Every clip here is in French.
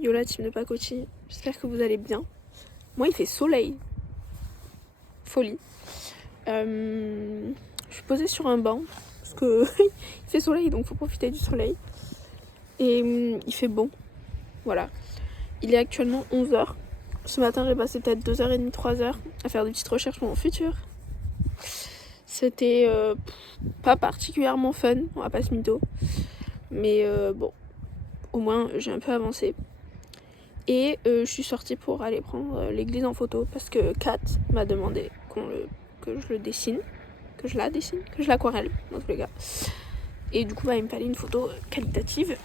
Yo la team de Pacotille, j'espère que vous allez bien. Moi il fait soleil, folie. Je suis posée sur un banc parce que il fait soleil donc faut profiter du soleil. Et il fait bon, voilà. Il est actuellement 11h. Ce matin j'ai passé peut-être 2h30, 3h à faire des petites recherches pour mon futur. C'était pas particulièrement fun, on va pas se mytho. Mais bon, au moins j'ai un peu avancé. Et je suis sortie pour aller prendre l'église en photo parce que Kat m'a demandé que je le dessine, que je la dessine, que je l'aquarelle dans tous les cas. Et du coup il me fallait une photo qualitative.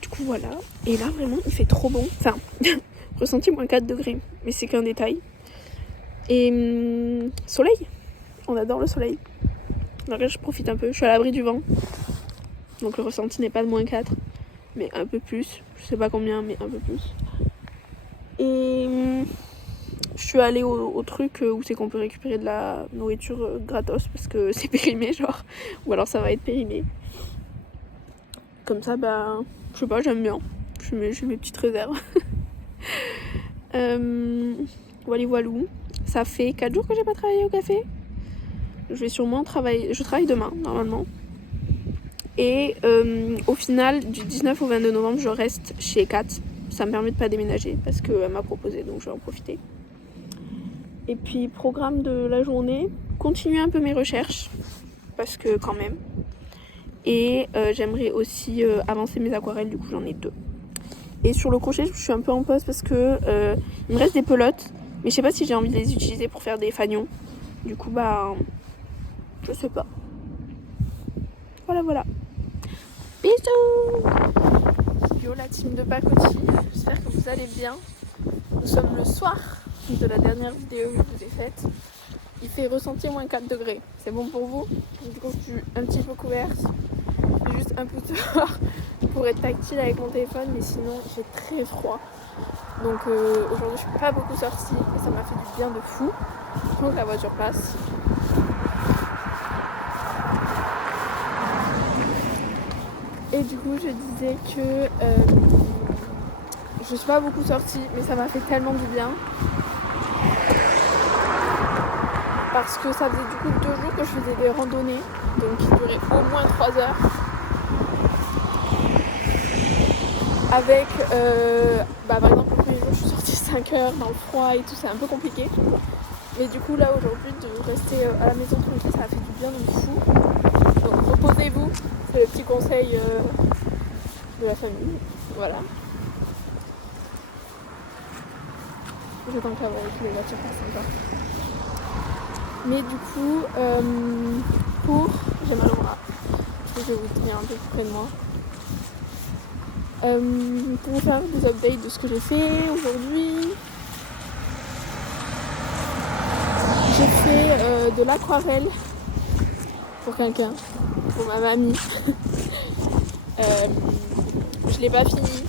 Du coup voilà. Et là vraiment il fait trop bon. Enfin, ressenti moins 4 degrés, mais c'est qu'un détail. Et soleil, on adore le soleil. Donc là je profite un peu, je suis à l'abri du vent. Donc le ressenti n'est pas de moins 4, mais un peu plus. Je sais pas combien, mais un peu plus. Et je suis allée au truc où c'est qu'on peut récupérer de la nourriture gratos parce que c'est périmé, genre. Ou alors ça va être périmé. Comme ça, bah, je sais pas, j'aime bien. J'ai mes petites réserves. Voilou. Ça fait 4 jours que j'ai pas travaillé au café. Je vais sûrement travailler. Je travaille demain, normalement. Et au final, du 19 au 22 novembre, je reste chez Kat. Ça me permet de pas déménager parce qu'elle m'a proposé, donc je vais en profiter. Et puis, programme de la journée, continuer un peu mes recherches, parce que quand même. Et j'aimerais aussi avancer mes aquarelles, du coup j'en ai 2. Et sur le crochet, je suis un peu en pause parce que il me reste des pelotes, mais je sais pas si j'ai envie de les utiliser pour faire des fanions. Du coup, bah, je sais pas. Voilà. Bisous! Yo la team de Pacotille, j'espère que vous allez bien. Nous sommes le soir de la dernière vidéo que je vous ai faite. Il fait ressentir moins 4 degrés. C'est bon pour vous? Du coup, je suis un petit peu couverte. J'ai juste un pouce dehors pour être tactile avec mon téléphone, mais sinon, j'ai très froid. Donc aujourd'hui, je suis pas beaucoup sortie et ça m'a fait du bien de fou. Donc la voiture passe. Et du coup, je disais que je suis pas beaucoup sortie, mais ça m'a fait tellement du bien. Parce que ça faisait du coup 2 jours que je faisais des randonnées, donc qui duraient au moins 3 heures. Avec, par exemple, le premier jour, je suis sortie 5 heures dans le froid et tout, c'est un peu compliqué. Mais du coup, là, aujourd'hui, de rester à la maison tranquille, ça a fait du bien de fou. Donc, reposez-vous, c'est le petit conseil de la famille. Voilà. J'attends que les voitures passent encore. Mais du coup, j'ai mal au bras. Je vais vous tenir un peu plus près de moi. Pour vous faire des updates de ce que j'ai fait aujourd'hui. J'ai fait de l'aquarelle pour quelqu'un, pour ma mamie. Je l'ai pas fini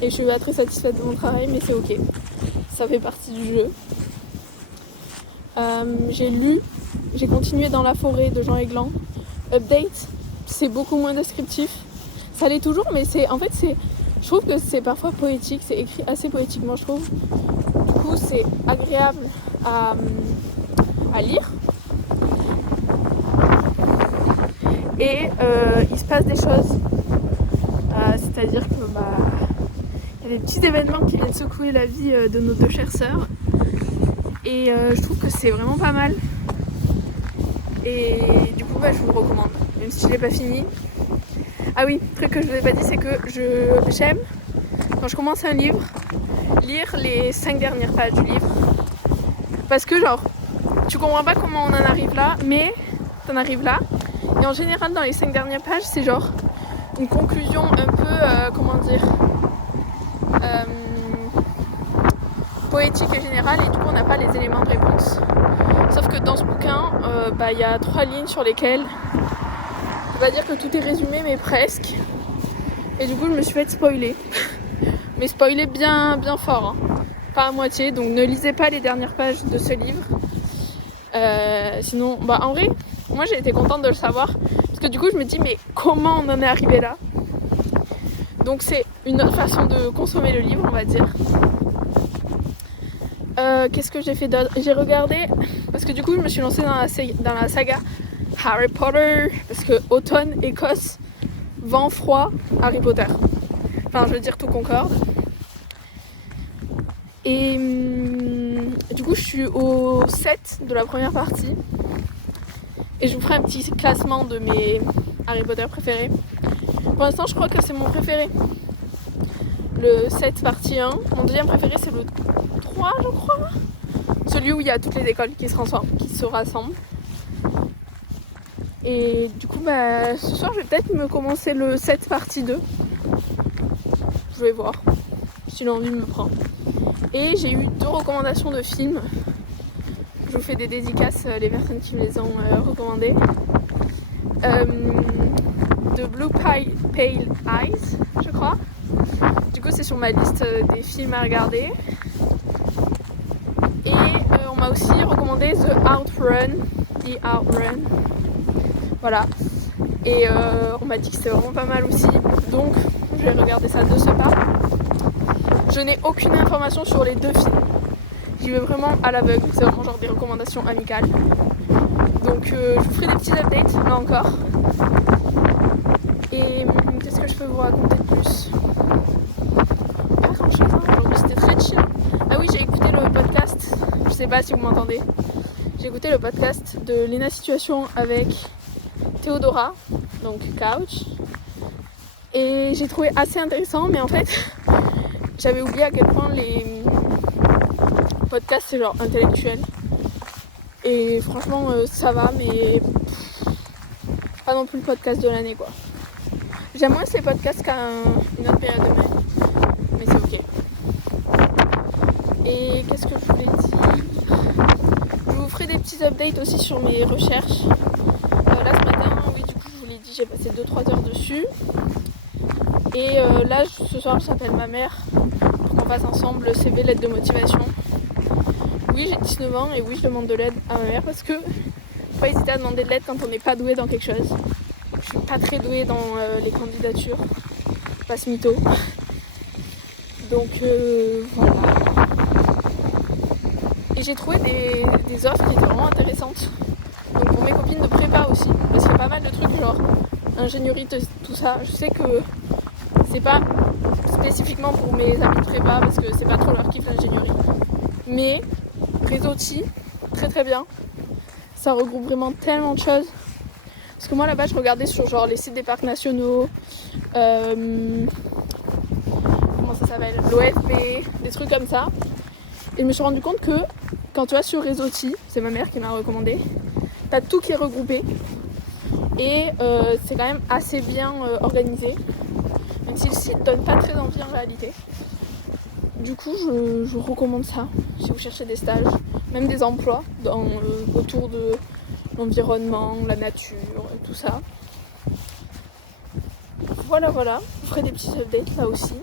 et je suis pas très satisfaite de mon travail, mais c'est ok. Ça fait partie du jeu. J'ai continué dans la forêt de Jean Aiglan. Update, c'est beaucoup moins descriptif. Ça l'est toujours, mais je trouve que c'est parfois poétique, c'est écrit assez poétiquement, je trouve. Du coup, c'est agréable à lire. Et il se passe des choses. C'est-à-dire que y a des petits événements qui viennent secouer la vie de nos 2 chères sœurs. Et je trouve que c'est vraiment pas mal. Et du coup, je vous le recommande, même si je l'ai pas fini. Ah oui, truc que je vous ai pas dit, c'est que j'aime, quand je commence un livre, lire les 5 dernières pages du livre. Parce que genre, tu comprends pas comment on en arrive là, mais t'en arrives là. Et en général, dans les 5 dernières pages, c'est genre une conclusion un peu, poétique et générale, et du coup on n'a pas les éléments de réponse. Sauf que dans ce bouquin, y a 3 lignes sur lesquelles, je vais pas dire que tout est résumé, mais presque. Et du coup je me suis fait spoiler. Mais spoiler bien fort, hein. Pas à moitié, donc ne lisez pas les dernières pages de ce livre. Sinon, en vrai, moi j'ai été contente de le savoir. Parce que du coup je me dis, mais comment on en est arrivé là? Donc c'est une autre façon de consommer le livre, on va dire. Qu'est-ce que j'ai fait d'autre? J'ai regardé, parce que du coup je me suis lancée dans la saga Harry Potter, parce que automne, Écosse, vent, froid, Harry Potter. Enfin, je veux dire, tout concorde. Et du coup, je suis au 7 de la première partie. Et je vous ferai un petit classement de mes Harry Potter préférés. Pour l'instant, je crois que c'est mon préféré. Le 7 partie 1. Mon deuxième préféré, c'est le 3, je crois. Celui où il y a toutes les écoles qui se rassemblent. Et du coup, ce soir, je vais peut-être me commencer le 7 partie 2. Je vais voir si l'envie me prend. Et j'ai eu 2 recommandations de films. Je vous fais des dédicaces, les personnes qui me les ont recommandées. The Blue Pale Eyes, je crois. Du coup, c'est sur ma liste des films à regarder. Et on m'a aussi recommandé The Outrun. Voilà. Et on m'a dit que c'était vraiment pas mal aussi. Donc, je vais regarder ça de ce pas. Je n'ai aucune information sur les 2 films. J'y vais vraiment à l'aveugle. C'est vraiment genre des recommandations amicales. Donc, je vous ferai des petits updates, là encore. Et qu'est-ce que je peux vous raconter de plus? Pas grand chose, hein. Aujourd'hui c'était très chill. Ah oui, j'ai écouté le podcast, je sais pas si vous m'entendez. J'ai écouté le podcast de Lena Situation avec Théodora, donc Couch. Et j'ai trouvé assez intéressant, mais en fait, j'avais oublié à quel point les podcasts c'est genre intellectuel. Et franchement, ça va, mais pas non plus le podcast de l'année quoi. J'aime moins ces podcasts qu'à une autre période de ma vie, mais c'est ok. Et qu'est-ce que je voulais dire? Je vous ferai des petits updates aussi sur mes recherches. Là ce matin, oui du coup je vous l'ai dit, j'ai passé 2-3 heures dessus. Et là ce soir j'appelle ma mère pour qu'on fasse ensemble le CV lettre de motivation. Oui j'ai 19 ans et oui je demande de l'aide à ma mère parce que faut pas hésiter à demander de l'aide quand on n'est pas doué dans quelque chose. Je suis pas très douée dans les candidatures, pas ce mytho. Donc voilà. Et j'ai trouvé des offres qui étaient vraiment intéressantes. Donc pour mes copines de prépa aussi, parce qu'il y a pas mal de trucs genre ingénierie, tout ça. Je sais que c'est pas spécifiquement pour mes amis de prépa parce que c'est pas trop leur kiff l'ingénierie. Mais Réseauti, très très bien. Ça regroupe vraiment tellement de choses. Parce que moi là-bas je regardais sur genre les sites des parcs nationaux, comment ça s'appelle, l'OFB, des trucs comme ça. Et je me suis rendu compte que quand tu vas sur Réseauti, c'est ma mère qui m'a recommandé, t'as tout qui est regroupé. Et c'est quand même assez bien organisé. Même si le site donne pas très envie en réalité. Du coup je vous recommande ça si vous cherchez des stages, même des emplois autour de l'environnement, la nature, tout ça. Voilà, je ferai des petits updates là aussi.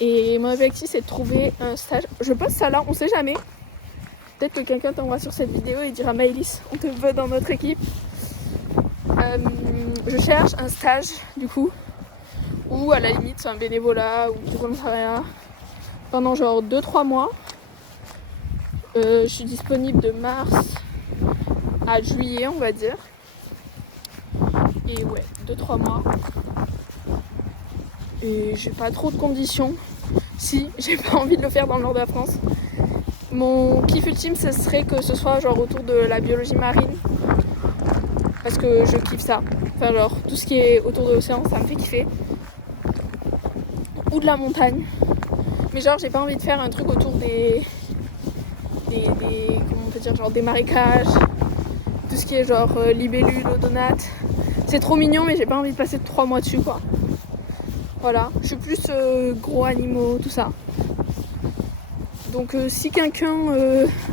Et mon objectif c'est de trouver un stage. Je poste ça là, on sait jamais. Peut-être que quelqu'un tombera sur cette vidéo et dira Maëlys, on te veut dans notre équipe. Je cherche un stage du coup, ou à la limite c'est un bénévolat ou du volontariat pendant genre 2-3 mois. Je suis disponible de mars à juillet on va dire. Et ouais, 2-3 mois. Et j'ai pas trop de conditions. Si, j'ai pas envie de le faire dans le nord de la France. Mon kiff ultime, ce serait que ce soit genre autour de la biologie marine. Parce que je kiffe ça. Enfin genre, tout ce qui est autour de l'océan, ça me fait kiffer. Ou de la montagne. Mais genre, j'ai pas envie de faire un truc autour des comment on peut dire, genre des marécages. Tout ce qui est genre libellules, odonates. C'est trop mignon, mais j'ai pas envie de passer 3 mois dessus quoi. Voilà, je suis plus gros animaux, tout ça. Donc si quelqu'un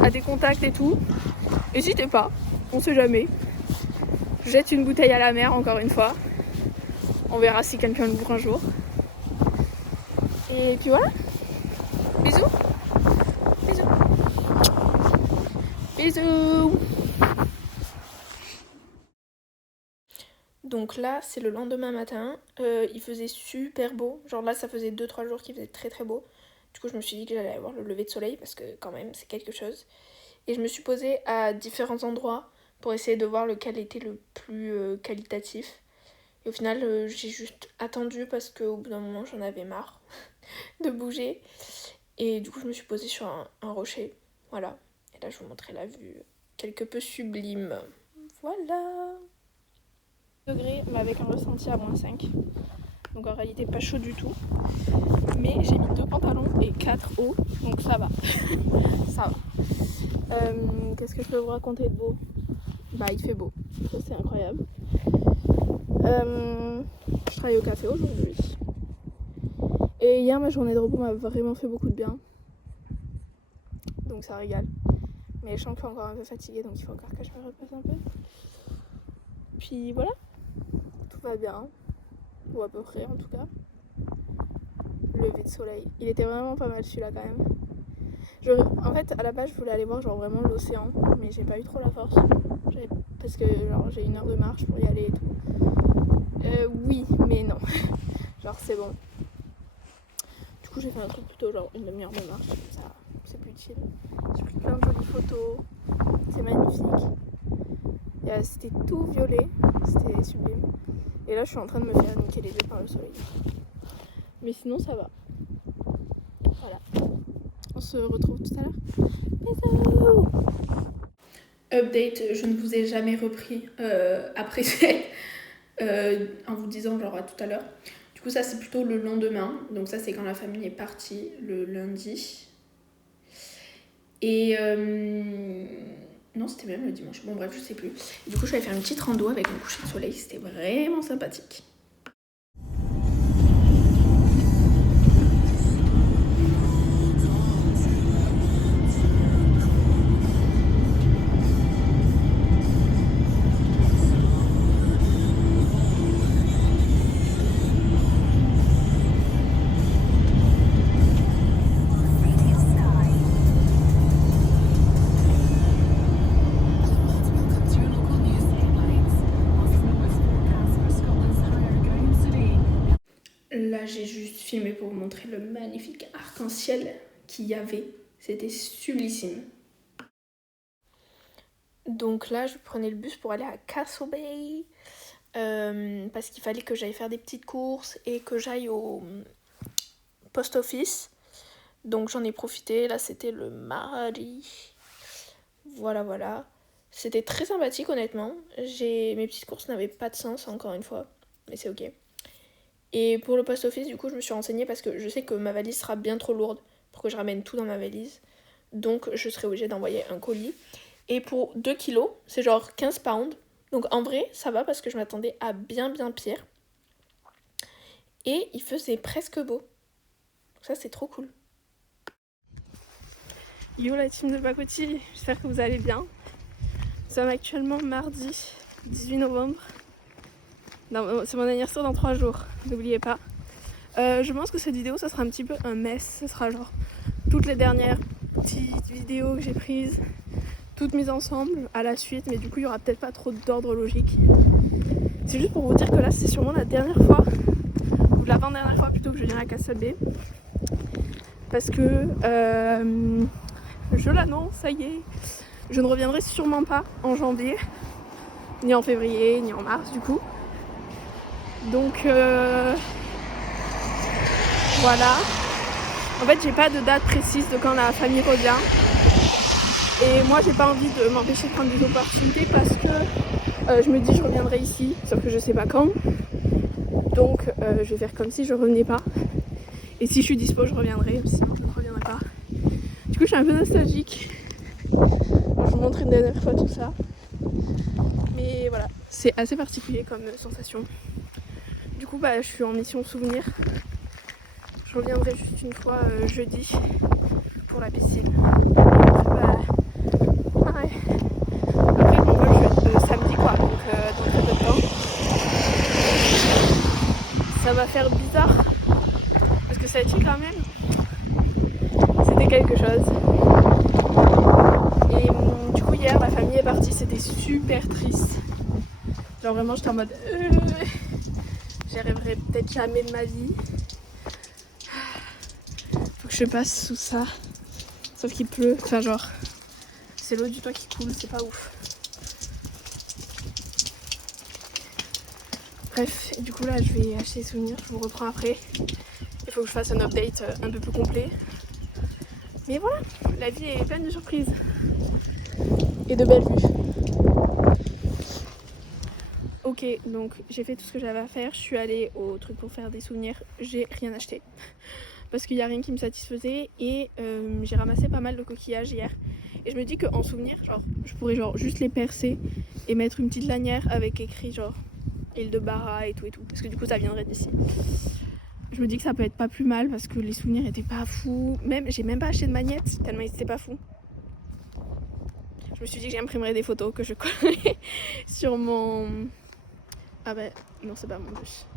a des contacts et tout, n'hésitez pas, on sait jamais. Je jette une bouteille à la mer encore une fois. On verra si quelqu'un l'ouvre un jour. Et puis voilà. Bisous. Bisous. Bisous. Donc là, c'est le lendemain matin. Il faisait super beau. Genre là, ça faisait 2-3 jours qu'il faisait très très beau. Du coup, je me suis dit que j'allais avoir le lever de soleil parce que quand même, c'est quelque chose. Et je me suis posée à différents endroits pour essayer de voir lequel était le plus qualitatif. Et au final, j'ai juste attendu parce qu'au bout d'un moment, j'en avais marre de bouger. Et du coup, je me suis posée sur un rocher. Voilà. Et là, je vous montrer la vue quelque peu sublime. Voilà. Degrés, mais avec un ressenti à -5. Donc en réalité, pas chaud du tout. Mais j'ai mis 2 pantalons et 4 hauts. Donc ça va. Ça va. Qu'est-ce que je peux vous raconter de beau? Bah, il fait beau. Ça, c'est incroyable. Je travaille au café aujourd'hui. Et hier, ma journée de repos m'a vraiment fait beaucoup de bien. Donc ça régale. Mais je sens que je suis encore un peu fatiguée, donc il faut encore que je me repose un peu. Puis voilà. Tout va bien. Ou à peu près en tout cas. Lever de soleil. Il était vraiment pas mal celui-là quand même. En fait, à la base, je voulais aller voir genre vraiment l'océan, mais j'ai pas eu trop la force. Parce que genre j'ai 1 heure de marche pour y aller et tout. Oui, mais non. Genre c'est bon. Du coup, j'ai fait un truc plutôt genre 1 demi-heure de marche, comme ça, c'est plus utile. J'ai pris plein de jolies photos. C'est magnifique. Et, c'était tout violet, c'était sublime. Et là, je suis en train de me faire niquer les yeux par le soleil. Mais sinon, ça va. Voilà. On se retrouve tout à l'heure. Bisous. Update, je ne vous ai jamais repris après en vous disant genre à tout à l'heure. Du coup, ça c'est plutôt le lendemain. Donc ça, c'est quand la famille est partie, le lundi. Et non, c'était même le dimanche. Bon bref, je sais plus. Et du coup, je suis allée faire une petite rando avec un coucher de soleil. C'était vraiment sympathique. Là, j'ai juste filmé pour vous montrer le magnifique arc-en-ciel qu'il y avait. C'était sublissime. Donc là, je prenais le bus pour aller à Castle Bay. Parce qu'il fallait que j'aille faire des petites courses et que j'aille au post office. Donc j'en ai profité. Là, c'était le mardi. Voilà. C'était très sympathique, honnêtement. Mes petites courses n'avaient pas de sens, encore une fois. Mais c'est ok. Et pour le post office, du coup, je me suis renseignée parce que je sais que ma valise sera bien trop lourde pour que je ramène tout dans ma valise. Donc, je serai obligée d'envoyer un colis. Et pour 2 kilos, c'est genre 15 pounds. Donc, en vrai, ça va parce que je m'attendais à bien pire. Et il faisait presque beau. Donc ça, c'est trop cool. Yo la team de Pacotille, j'espère que vous allez bien. Nous sommes actuellement mardi 18 novembre. Non, c'est mon anniversaire dans 3 jours, n'oubliez pas. Je pense que cette vidéo, ça sera un petit peu un mess. Ce sera genre toutes les dernières petites vidéos que j'ai prises, toutes mises ensemble à la suite, mais du coup, il n'y aura peut-être pas trop d'ordre logique. C'est juste pour vous dire que là, c'est sûrement la dernière fois, ou l'avant-dernière fois plutôt, que je viens à Castle Bay. Parce que, je l'annonce, ça y est, je ne reviendrai sûrement pas en janvier, ni en février, ni en mars du coup. Donc voilà. En fait, j'ai pas de date précise de quand la famille revient. Et moi, j'ai pas envie de m'empêcher de prendre des opportunités parce que je me dis je reviendrai ici, sauf que je sais pas quand. Donc je vais faire comme si je revenais pas. Et si je suis dispo, je reviendrai. Sinon, je ne reviendrai pas. Du coup, je suis un peu nostalgique. Je vous montre une dernière fois tout ça. Mais voilà, c'est assez particulier comme sensation. Du coup, je suis en mission souvenir. Je reviendrai juste une fois jeudi pour la piscine. Ouais. Après, mon vol samedi quoi, donc dans très peu de temps. Ça va faire bizarre parce que ça a été quand même. C'était quelque chose. Et du coup, hier, la famille est partie, c'était super triste. Genre vraiment j'étais en mode j'y arriverai peut-être jamais de ma vie. Faut que je passe sous ça. Sauf qu'il pleut, enfin genre c'est l'eau du toit qui coule, c'est pas ouf. Bref, et du coup là je vais acheter des souvenirs, je vous reprends après. Il faut que je fasse un update un peu plus complet. Mais voilà, la vie est pleine de surprises. Et de belles vues. Ok, donc j'ai fait tout ce que j'avais à faire. Je suis allée au truc pour faire des souvenirs. J'ai rien acheté. Parce qu'il n'y a rien qui me satisfaisait. Et j'ai ramassé pas mal de coquillages hier. Et je me dis qu'en souvenir, genre, je pourrais genre juste les percer et mettre une petite lanière avec écrit genre île de Barra et tout. Parce que du coup ça viendrait d'ici. Je me dis que ça peut être pas plus mal parce que les souvenirs étaient pas fous. Même, j'ai même pas acheté de magnètes tellement ils étaient pas fous. Je me suis dit que j'imprimerais des photos que je collerais sur mon... Ah ben non c'est pas mon bus.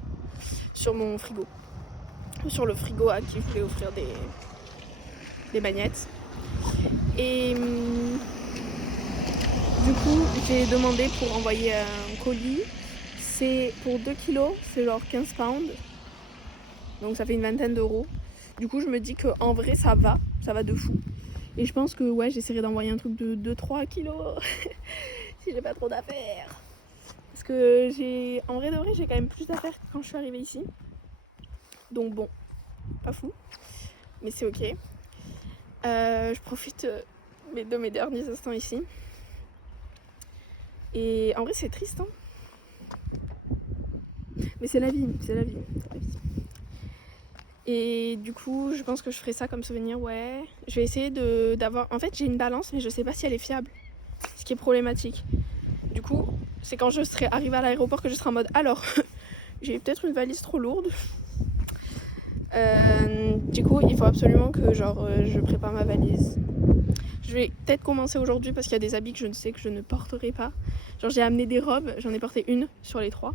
Sur mon frigo. Sur le frigo à qui je voulais offrir des magnettes. Et du coup j'ai demandé pour envoyer un colis. C'est pour 2 kilos, c'est genre 15 pounds. Donc ça fait une vingtaine d'euros. Du coup je me dis qu'en vrai ça va de fou. Et je pense que ouais j'essaierai d'envoyer un truc de 2-3 kilos si j'ai pas trop d'affaires. Parce que en vrai de vrai j'ai quand même plus d'affaires que quand je suis arrivée ici. Donc bon, pas fou. Mais c'est ok. Je profite de mes derniers instants ici. Et en vrai c'est triste hein. Mais c'est la vie, c'est la vie. Et du coup, je pense que je ferai ça comme souvenir, ouais. Je vais essayer d'avoir... En fait, j'ai une balance, mais je sais pas si elle est fiable. Ce qui est problématique. Du coup, c'est quand je serai arrivée à l'aéroport que je serai en mode... Alors, j'ai peut-être une valise trop lourde. Du coup, il faut absolument que je prépare ma valise. Je vais peut-être commencer aujourd'hui parce qu'il y a des habits que je sais que je ne porterai pas. Genre, j'ai amené des robes, j'en ai porté une sur les 3.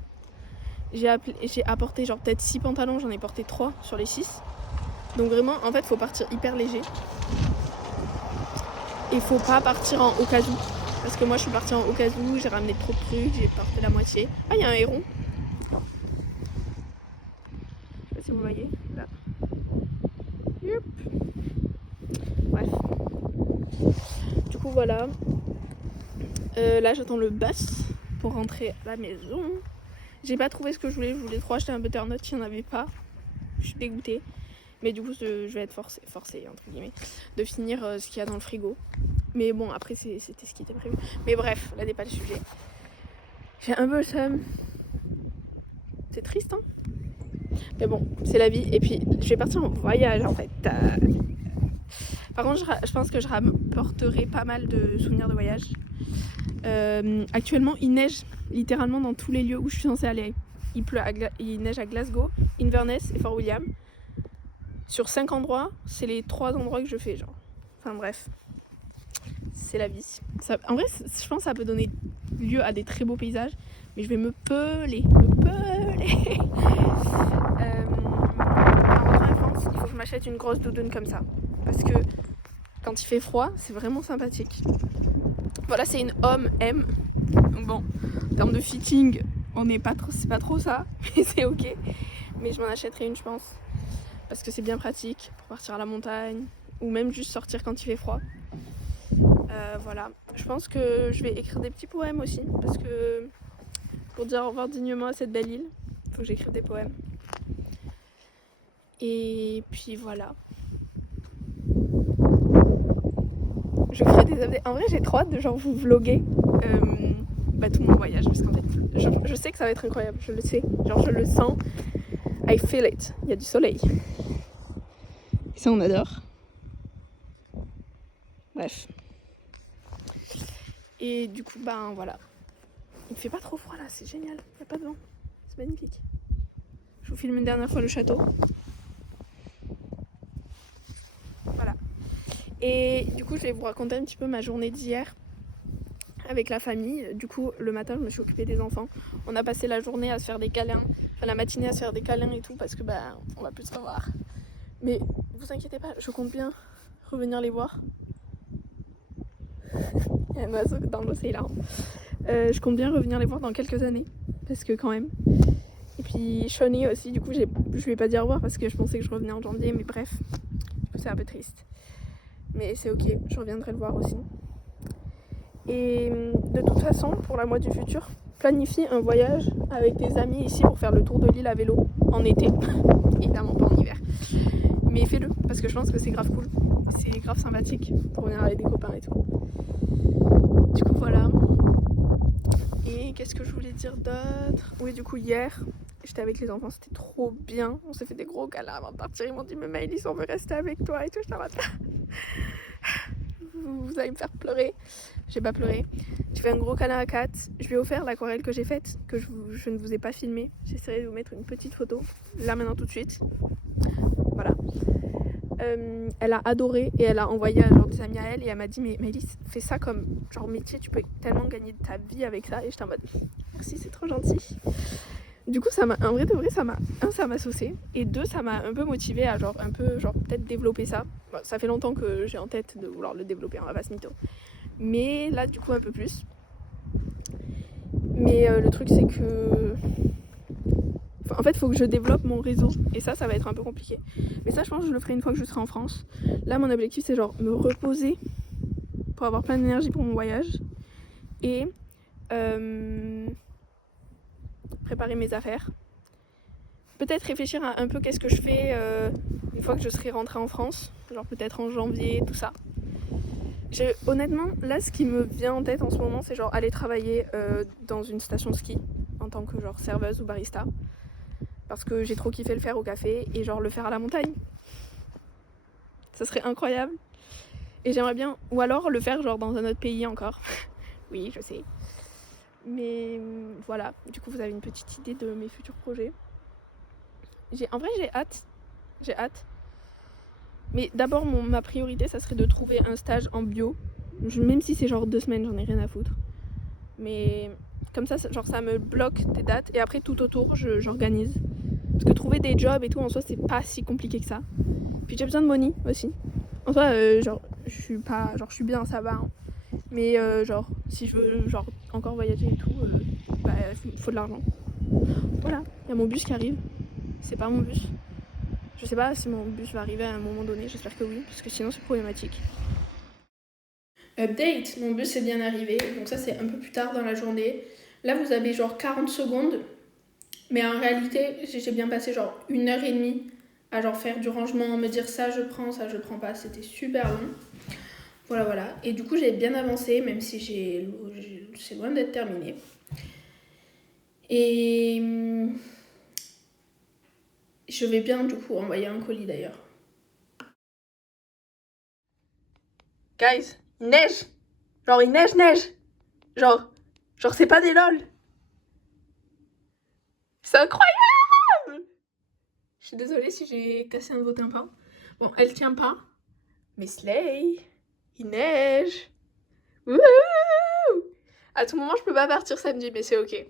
J'ai apporté genre peut-être 6 pantalons, j'en ai porté 3 sur les 6. Donc vraiment, en fait, faut partir hyper léger. Et faut pas partir en au cas où. Parce que moi, je suis partie en au cas où, j'ai ramené trop de trucs, j'ai porté la moitié. Ah, il y a un héron. Je sais pas si vous voyez, là. Youp. Bref. Du coup, voilà. Là, j'attends le bus pour rentrer à la maison. J'ai pas trouvé ce que je voulais trop acheter un butternut, il n'y en avait pas. Je suis dégoûtée. Mais du coup, je vais être forcée entre guillemets, de finir ce qu'il y a dans le frigo. Mais bon, après, c'était ce qui était prévu. Mais bref, là n'est pas le sujet. J'ai un peu le seum. C'est triste, hein. Mais bon, c'est la vie. Et puis, je vais partir en voyage, en fait. Par contre, je pense que je rapporterai pas mal de souvenirs de voyage. Actuellement, il neige littéralement dans tous les lieux où je suis censée aller. Il neige à Glasgow, Inverness et Fort William. Sur 5 endroits, c'est les 3 endroits que je fais, genre. Enfin bref, c'est la vie. En vrai, je pense que ça peut donner lieu à des très beaux paysages, mais je vais me peler. En rentrant en France, il faut que je m'achète une grosse doudoune comme ça. Parce que quand il fait froid, c'est vraiment sympathique. Voilà, c'est une homme M. Donc bon, en termes de fitting, c'est pas trop ça, mais c'est ok. Mais je m'en achèterai une, je pense. Parce que c'est bien pratique pour partir à la montagne ou même juste sortir quand il fait froid. Voilà, je pense que je vais écrire des petits poèmes aussi parce que pour dire au revoir dignement à cette belle île, il faut que j'écrive des poèmes. Et puis voilà. Je ferai des updates. En vrai, j'ai trop hâte de vous vlogger tout mon voyage parce qu'en fait, je sais que ça va être incroyable, je le sais. Je le sens. I feel it. Il y a du soleil. Et ça, on adore. Bref. Et du coup, voilà. Il ne fait pas trop froid là, c'est génial. Il n'y a pas de vent. C'est magnifique. Je vous filme une dernière fois le château. Voilà. Et du coup, je vais vous raconter un petit peu ma journée d'hier avec la famille. Du coup, le matin, je me suis occupée des enfants. On a passé la journée à se faire des câlins. Enfin, la matinée à se faire des câlins et tout parce que on va plus se revoir. Mais vous inquiétez pas, je compte bien revenir les voir. Il y a un oiseau dans l'eau, c'est hilarant. Je compte bien revenir les voir dans quelques années, parce que quand même. Et puis Shawnee aussi, du coup je lui ai pas dit au revoir parce que je pensais que je revenais en janvier, mais bref, du coup c'est un peu triste. Mais c'est ok, je reviendrai le voir aussi. Et de toute façon, pour la moitié du futur, planifie un voyage avec des amis ici pour faire le tour de l'île à vélo en été. Évidemment pas en hiver. Mais fais-le, parce que je pense que c'est grave cool. C'est grave sympathique pour venir avec des copains et tout. Du coup voilà. Et qu'est-ce que je voulais dire d'autre? Oui, du coup hier, j'étais avec les enfants, c'était trop bien. On s'est fait des gros câlins avant de partir. Ils m'ont dit mais Maëlys, on veut rester avec toi et tout. Je vous allez me faire pleurer. J'ai pas pleuré. Je fais un gros câlin à Kat. Je lui ai offert l'aquarelle que j'ai faite, que je ne vous ai pas filmée. J'essaierai de vous mettre une petite photo, là maintenant tout de suite. Voilà. Elle a adoré et elle a envoyé à genre des amis à elle et elle m'a dit mais Maëlys, fais ça comme genre métier, tu peux tellement gagner ta vie avec ça. Et j'étais en mode merci, c'est trop gentil. Du coup ça m'a, en vrai de vrai, ça m'a saucé et deux, ça m'a un peu motivée à genre un peu genre peut-être développer ça. Bon, ça fait longtemps que j'ai en tête de vouloir le développer, on va pas se mytho. Mais là du coup un peu plus. Mais le truc c'est que en fait, il faut que je développe mon réseau et ça va être un peu compliqué. Mais ça, je pense que je le ferai une fois que je serai en France. Là, mon objectif, c'est genre me reposer pour avoir plein d'énergie pour mon voyage et préparer mes affaires. Peut-être réfléchir à un peu qu'est-ce que je fais une fois que je serai rentrée en France, genre peut-être en janvier, tout ça. Honnêtement, là, ce qui me vient en tête en ce moment, c'est genre aller travailler dans une station de ski en tant que genre serveuse ou barista. Parce que j'ai trop kiffé le faire au café et genre le faire à la montagne. Ça serait incroyable. Et j'aimerais bien, ou alors le faire genre dans un autre pays encore. Oui, je sais. Mais voilà, du coup vous avez une petite idée de mes futurs projets. En vrai j'ai hâte. Mais d'abord ma priorité ça serait de trouver un stage en bio. Même si c'est genre 2 semaines, j'en ai rien à foutre. Mais comme ça, genre ça me bloque des dates et après tout autour j'organise. Parce que trouver des jobs et tout en soi c'est pas si compliqué que ça. Puis j'ai besoin de money aussi. En soi genre je suis bien, ça va. Hein. Mais genre si je veux genre encore voyager et tout, bah faut de l'argent. Voilà, il y a mon bus qui arrive. C'est pas mon bus. Je sais pas si mon bus va arriver à un moment donné, j'espère que oui, parce que sinon c'est problématique. Update, mon bus est bien arrivé, donc ça c'est un peu plus tard dans la journée. Là vous avez genre 40 secondes, mais en réalité j'ai bien passé genre 1h30 à genre faire du rangement, me dire ça je prends pas, c'était super long. Voilà, et du coup j'ai bien avancé, même si c'est loin d'être terminé. Et je vais bien du coup envoyer un colis d'ailleurs. Guys, il neige. Genre il neige. Genre c'est pas des lol. C'est incroyable. Je suis désolée si j'ai cassé un de vos tympans. Bon, elle tient pas. Mais slay. Il neige. Wouhou. À tout moment je peux pas partir samedi, mais c'est ok.